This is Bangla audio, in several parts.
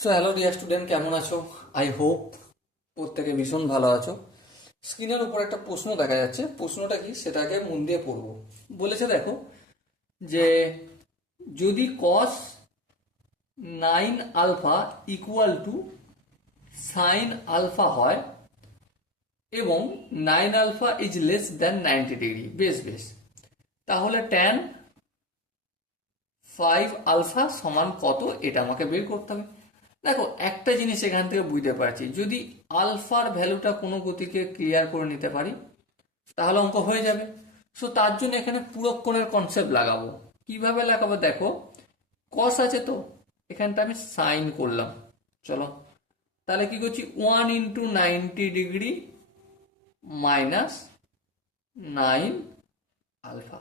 সো হ্যালো ডিয়ার স্টুডেন্ট, কেমন আছো? আই হোপ প্রত্যেকে ভীষণ ভালো আছো। স্ক্রিনের উপর একটা প্রশ্ন দেখা যাচ্ছে। প্রশ্নটা কি সেটাকে মন দিয়ে পড়বো। বলেছে দেখো যে যদি cos 9 alpha equal to sine alpha হয় এবং 9 alpha is less than 90 degree, বেশ বেশ, তাহলে ট্যান 5 আলফা সমান কত, এটা আমাকে বের করতে হবে। দেখো একটা জিনিস এখান থেকে বুঝতে পারছি, যদি আলফার ভ্যালুটা কোনো গতিকে ক্লিয়ার করে নিতে পারি তাহলে অঙ্ক হয়ে যাবে। সো তার জন্য এখানে পূরক কোণের কনসেপ্ট লাগাবো। কিভাবে লাগাবো দেখো, কস আছে তো এখানটা আমি সাইন করলাম। চলো তাহলে কি করছি, 1 × 90 ডিগ্রি মাইনাস 9 আলফা।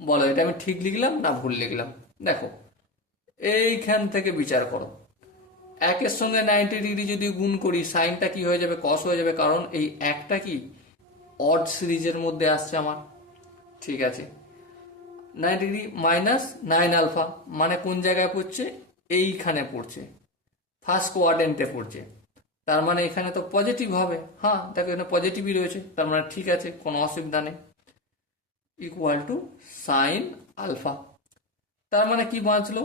বলো এটা আমি ঠিক লিখলাম না ভুল লিখলাম? দেখো এইখান থেকে বিচার করো, একের সঙ্গে 90 ডিগ্রি যদি গুণ করি সাইনটা কি হয়ে যাবে, কস হয়ে যাবে, কারণ এই একটা কি অড সিরিজের মধ্যে আসছে আমার। ঠিক আছে, 90 ডিগ্রি মাইনাস 9 আলফা মানে কোন জায়গায় পড়ছে, এইখানে পড়ছে, ফার্স্ট কোয়াড্রেন্টে পড়ছে, তার মানে এখানে তো পজিটিভ হবে। হ্যাঁ দেখো এখানে পজিটিভই রয়েছে, তার মানে ঠিক আছে, কোনো অসুবিধা নেই। ইকুয়াল টু সাইন আলফা, তার মানে কি বাঁচলো,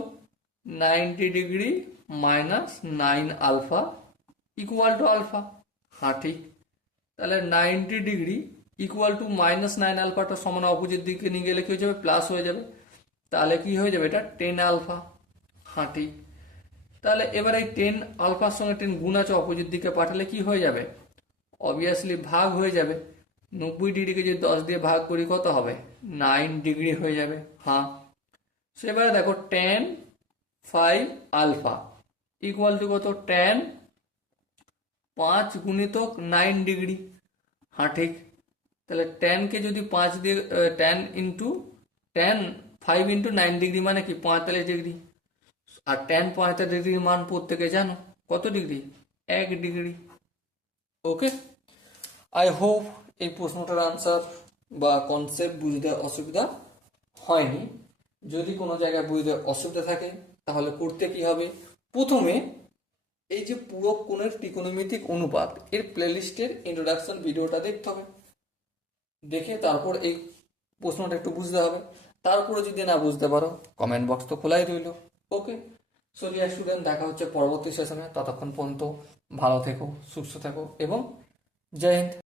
90 degree minus 9 alpha equal to alpha. হ্যাঁ ঠিক, তাহলে 90 ডিগ্রি ইকুয়াল টু -9 আলফাটা সমান অপোজিট দিকে নিয়ে গেলে কি হয়ে যাবে, প্লাস হয়ে যাবে, তাহলে কি হয়ে যাবে, এটা 10 আলফা। হ্যাঁ ঠিক, তাহলে এবার এই 10 আলফার সঙ্গে 10 গুণ আছে, অপোজিট দিকে পাঠালে কি হয়ে যাবে, অবভিয়াসলি ভাগ হয়ে যাবে। 90 ডিগ্রিকে যদি 10 দিয়ে ভাগ করি কত হবে, 9 ডিগ্রি হয়ে যাবে। হ্যাঁ, সেবারে দেখো tan 5 আলফা ইকুয়াল টু কত, tan 5 × 9 ডিগ্রি। হ্যাঁ ঠিক, তাহলে ট্যানকে যদি 5 দিয়ে tan 5 × 9 ডিগ্রি মানে কি 45 ডিগ্রি, আর tan 45 ডিগ্রির মান প্রত্যেকে জানো কত degree, 1 degree. Okay, I hope এই প্রশ্নটার আনসার বা কনসেপ্ট বুঝতে অসুবিধা হয়নি। যদি কোনো জায়গায় বুঝতে অসুবিধা থাকে তাহলে করতে কি হবে, প্রথমে এই যে পূরক কোণের ত্রিকোণমিতিক অনুপাত এর প্লেলিস্টের ইন্ট্রোডাকশন ভিডিওটা দেখতে হবে, দেখে তারপর এই প্রশ্নটা একটু বুঝতে হবে। তারপরে যদি না বুঝতে পারো কমেন্ট বক্স তো খোলাই রইল। ওকে, সো ডিয়ার স্টুডেন্ট, দেখা হচ্ছে পরবর্তী সেশনে। ততক্ষণ পর্যন্ত ভালো থেকো, সুস্থ থেকো এবং জয় হিন্দ।